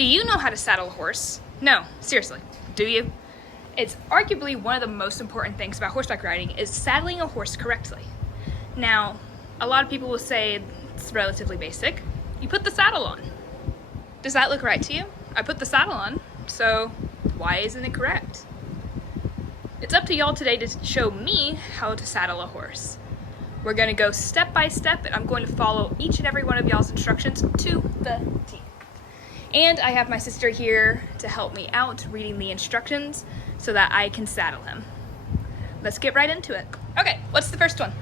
Do you know how to saddle a horse? No, seriously, do you? It's arguably one of the most important things about horseback riding is saddling a horse correctly. Now, a lot of people will say it's relatively basic. You put the saddle on. Does that look right to you? I put the saddle on, so why isn't it correct? It's up to y'all today to show me how to saddle a horse. We're gonna go step by step, and I'm going to follow each and every one of y'all's instructions to the T. And I have my sister here to help me out reading the instructions so that I can saddle him. Let's get right into it. Okay, what's the first one?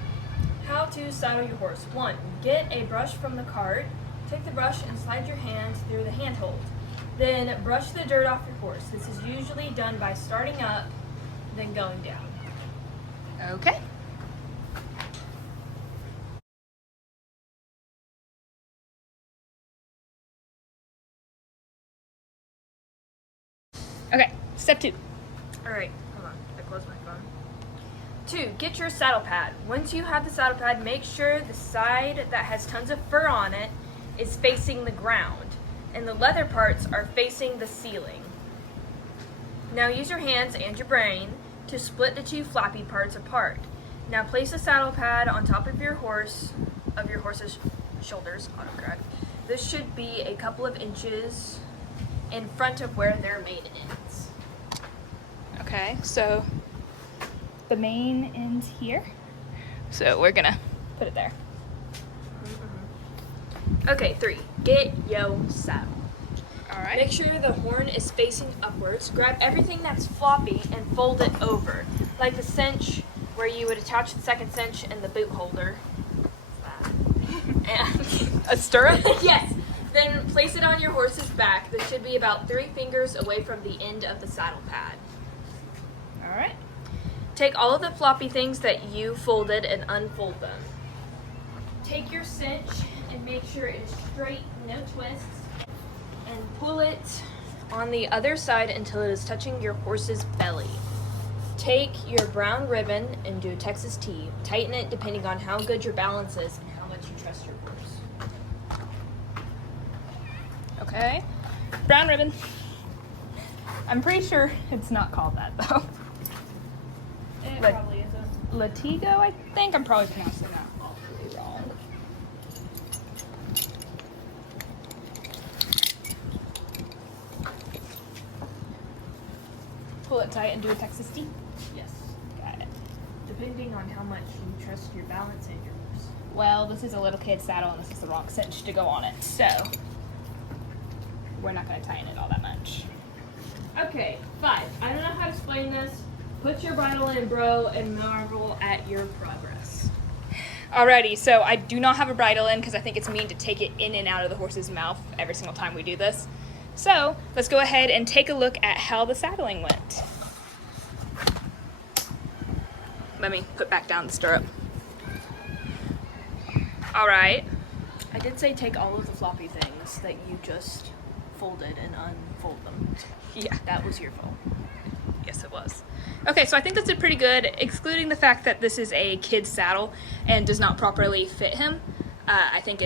How to saddle your horse. 1. Get a brush from the cart. Take the brush and slide your hand through the handhold. Then brush the dirt off your horse. This is usually done by starting up, then going down. Okay. Okay, step 2. Alright, hold on. I closed my phone. 2. Get your saddle pad. Once you have the saddle pad, make sure the side that has tons of fur on it is facing the ground, and the leather parts are facing the ceiling. Now use your hands and your brain to split the two flappy parts apart. Now place the saddle pad on top of your horse's shoulders. Autocorrect. This should be a couple of inches in front of where their mane ends. Okay, so the mane ends here. So we're gonna put it there. Okay, 3. Get yo saddle. All right. Make sure the horn is facing upwards. Grab everything that's floppy and fold it over, like the cinch where you would attach the second cinch and the boot holder. And A stirrup? yes. Then place it on your horse's back. This should be about 3 fingers away from the end of the saddle pad. All right. Take all of the floppy things that you folded and unfold them. Take your cinch and make sure it is straight, no twists, and pull it on the other side until it is touching your horse's belly. Take your brown ribbon and do a Texas T. Tighten it depending on how good your balance is and how much you trust your horse. Okay. Brown ribbon. I'm pretty sure it's not called that though. It But- probably isn't. Latigo, I think. I'm probably pronouncing that awfully wrong. Pull it tight and do a Texas T. Yes. Got it. Depending on how much you trust your balance and your horse. Well, this is a little kid saddle and this is the wrong cinch to go on it, so we're not going to tighten it all that much. Okay, 5. I don't know how to explain this. Put your bridle in, bro, and marvel at your progress. Alrighty, so I do not have a bridle in because I think it's mean to take it in and out of the horse's mouth every single time we do this. So let's go ahead and take a look at how the saddling went. Let me put back down the stirrup. Alright. I did say take all of the floppy things that you just folded and unfold them. Yeah. That was your fault. Yes, it was. Okay, so I think this did pretty good, excluding the fact that this is a kid's saddle and does not properly fit him. I think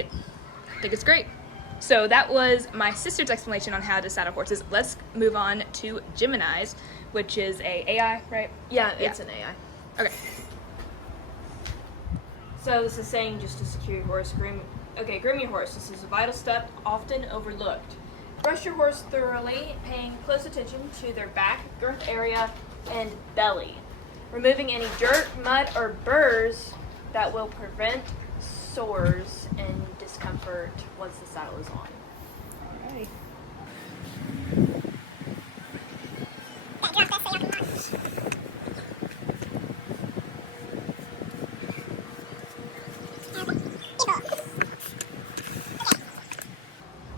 it's great. So that was my sister's explanation on how to saddle horses. Let's move on to Gemini's, which is a AI, right? Yeah, it's an AI. Okay. So this is saying just to secure your horse, groom your horse. This is a vital step often overlooked. Brush your horse thoroughly, paying close attention to their back, girth area, and belly. Removing any dirt, mud, or burrs that will prevent sores and discomfort once the saddle is on. Alrighty.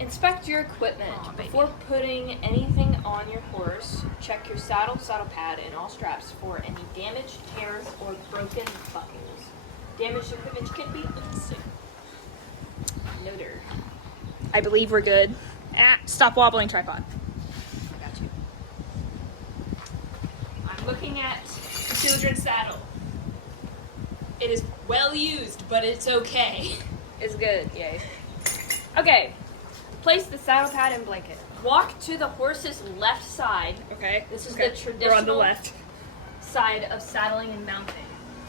Inspect your equipment. Aw, baby. Before putting anything on your horse, check your saddle pad, and all straps for any damaged, tears, or broken buckles. Damaged equipment can be unseen. Noter. I believe we're good. Stop wobbling, tripod. I got you. I'm looking at the children's saddle. It is well used, but it's okay. It's good, yay. Okay, Place the saddle pad and blanket. Walk to the horse's left side. Okay. This is okay. the traditional We're on the left. side of saddling and mounting.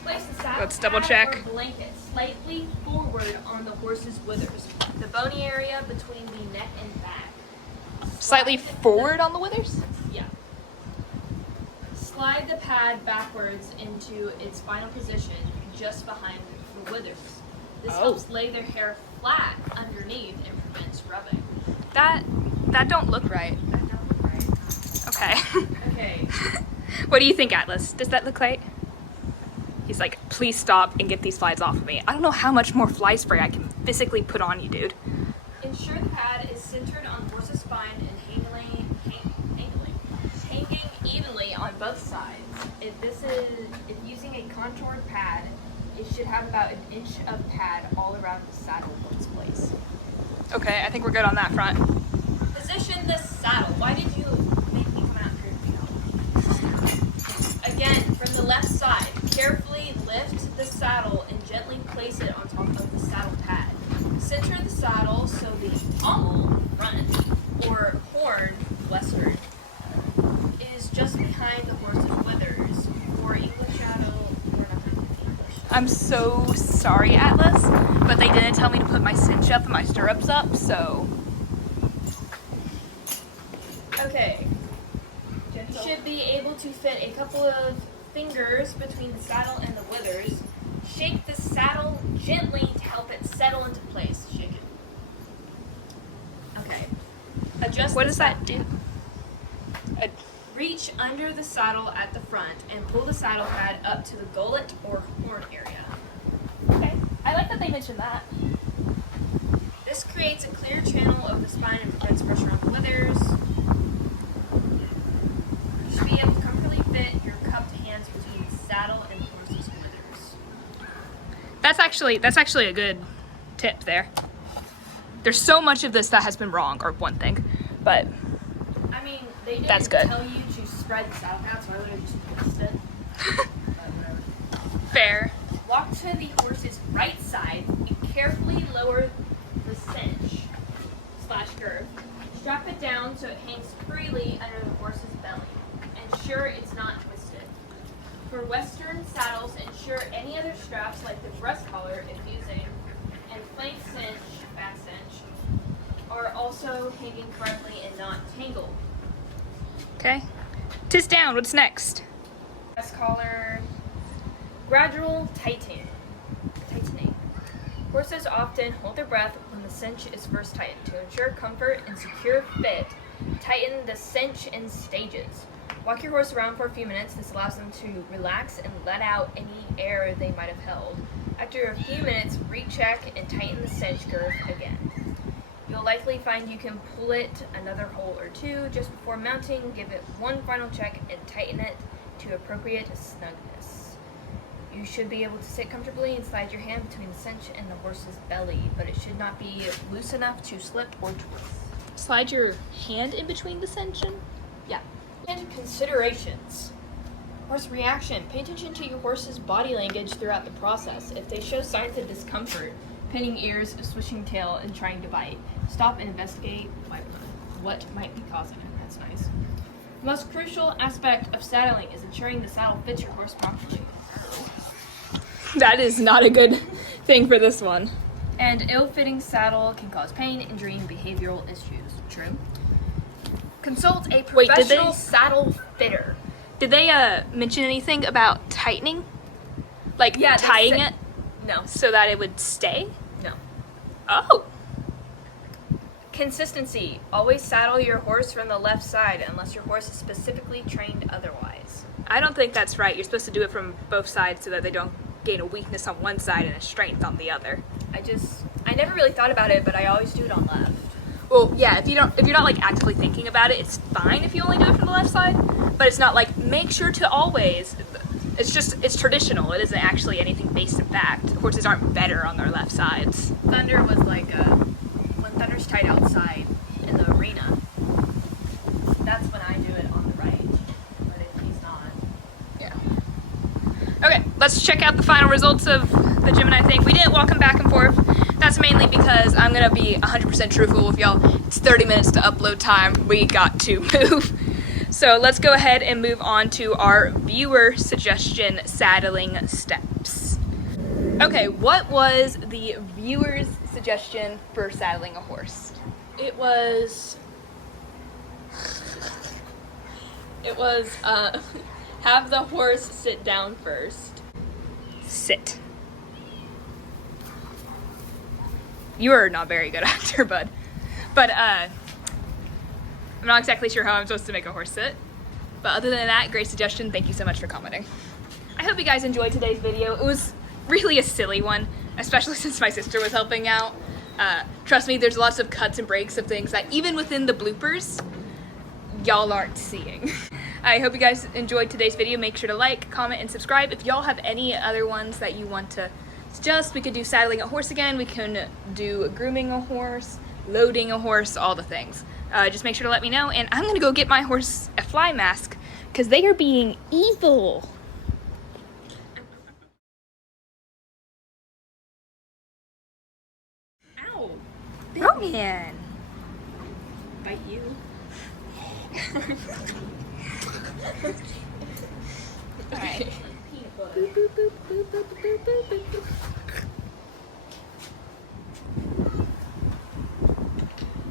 Place the saddle Let's double pad check. or blanket slightly forward on the horse's withers, the bony area between the neck and back. Slightly forward on the withers? Yeah. Slide the pad backwards into its final position, just behind the withers. This Oh. helps lay their hair flat underneath and prevents rubbing. That don't look right. Okay. Okay. What do you think, Atlas? Does that look right? He's like, please stop and get these flies off of me. I don't know how much more fly spray I can physically put on you, dude. Ensure the pad is centered on the horse's spine and hanging evenly on both sides. If using a contoured pad, it should have about an inch of pad all around the saddle of its place. Okay, I think we're good on that front. Position the saddle. Why did you make me come out here? Again, from the left side, carefully lift the saddle and gently place it on top of the saddle pad. Center the saddle so the pommel, front, or horn, western, is just behind the horse's withers, or English saddle, or nothing English. I'm so sorry, Atlas, but they didn't tell me to put my cinch up and my stirrups up, so... Okay. You should be able to fit a couple of fingers between the saddle and the withers. Shake the saddle gently to help it settle into place. Shake it. Okay. Adjust What the does that do? Reach under the saddle at the front and pull the saddle pad up to the gullet or horn area. Okay, I like that they mentioned that. This creates a clear channel of the spine and prevents pressure on the withers. You should be able to comfortably fit your cupped hands between the saddle and the horse's withers. That's actually a good tip there. There's so much of this that has been wrong, or one thing, but I mean, they didn't That's good. tell you to spread the saddle pad, so I would have just placed it. But whatever. fair. Walk to the horse's right side and carefully lower the cinch / girth. Strap it down so it hangs freely under the horse's belly. Ensure it's not twisted. For Western saddles, ensure any other straps like the breast collar, if using, and flank cinch, back cinch, are also hanging correctly and not tangled. Okay. Tis down, what's next? Breast collar, gradual tightening. Horses often hold their breath when the cinch is first tightened. To ensure comfort and secure fit, tighten the cinch in stages. Walk your horse around for a few minutes. This allows them to relax and let out any air they might have held. After a few minutes, recheck and tighten the cinch girth again. You'll likely find you can pull it another hole or two. Just before mounting, give it one final check and tighten it to appropriate snugness. You should be able to sit comfortably and slide your hand between the cinch and the horse's belly, but it should not be loose enough to slip or twist. Slide your hand in between the cinch and... Yeah. And considerations. Horse reaction. Pay attention to your horse's body language throughout the process. If they show signs of discomfort, pinning ears, swishing tail, and trying to bite, stop and investigate what might be causing it. That's nice. The most crucial aspect of saddling is ensuring the saddle fits your horse properly. That is not a good thing for this one. And ill-fitting saddle can cause pain, injury, and behavioral issues. True. Consult a Wait, did professional they- saddle fitter. Did they mention anything about tightening? Like Yeah, they tying said- it No. so that it would stay? No. Oh. Consistency. Always saddle your horse from the left side unless your horse is specifically trained otherwise. I don't think that's right. You're supposed to do it from both sides so that they don't gain a weakness on one side and a strength on the other. I never really thought about it, but I always do it on left. Well, yeah, if you're not like actively thinking about it, it's fine if you only do it from the left side, but it's not like make sure to always. It's traditional. It isn't actually anything based in fact. Horses aren't better on their left sides. Thunder was like when Thunder's tied outside in the arena. That's when I do it on the right. But if he's not. Yeah. Okay, let's check out the final results of the Gemini thing. We didn't walk them back and forth. That's mainly because I'm gonna be 100% truthful with y'all. It's 30 minutes to upload time. We got to move. So let's go ahead and move on to our viewer suggestion saddling steps. Okay, what was the viewer's suggestion for saddling a horse? It was have the horse sit down first. Sit. You are not very good actor, bud. But I'm not exactly sure how I'm supposed to make a horse sit. But other than that, great suggestion. Thank you so much for commenting. I hope you guys enjoyed today's video. It was really a silly one, especially since my sister was helping out. Trust me, there's lots of cuts and breaks of things that even within the bloopers, y'all aren't seeing. I hope you guys enjoyed today's video. Make sure to like, comment, and subscribe. If y'all have any other ones that you want to suggest, we could do saddling a horse again. We can do grooming a horse, loading a horse, all the things. Just make sure to let me know. And I'm gonna go get my horse a fly mask because they are being evil. Ow! Roman. Bite you. Alright. Peanut butter.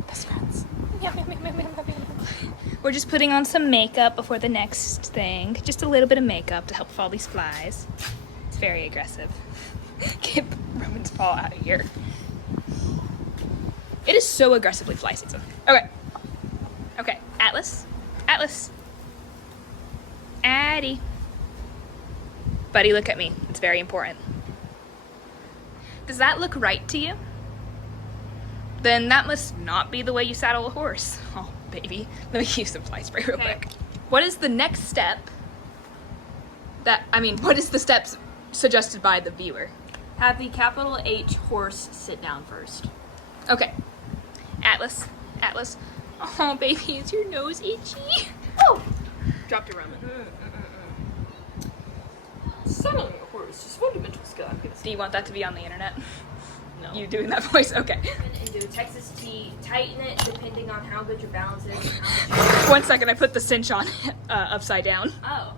Best friends. We're just putting on some makeup before the next thing. Just a little bit of makeup to help with all these flies. It's very aggressive. Get Roman's paw out of here. It is so aggressively fly season. Okay. Okay, Atlas. Atlas. Addie. Buddy, look at me. It's very important. Does that look right to you? Then that must not be the way you saddle a horse. Oh, baby. Let me use some fly spray real quick. What is the next step what is the steps suggested by the viewer? Have the capital H horse sit down first. Okay. Atlas. Atlas. Oh, baby, is your nose itchy? Oh! Dropped a Roman. Saddling a horse is fundamental skill. Do you want that to be on the internet? No. You doing that voice? Okay. And do a Texas T. Tighten it depending on how good your balance is and how much. 1 second, I put the cinch on upside down. Oh.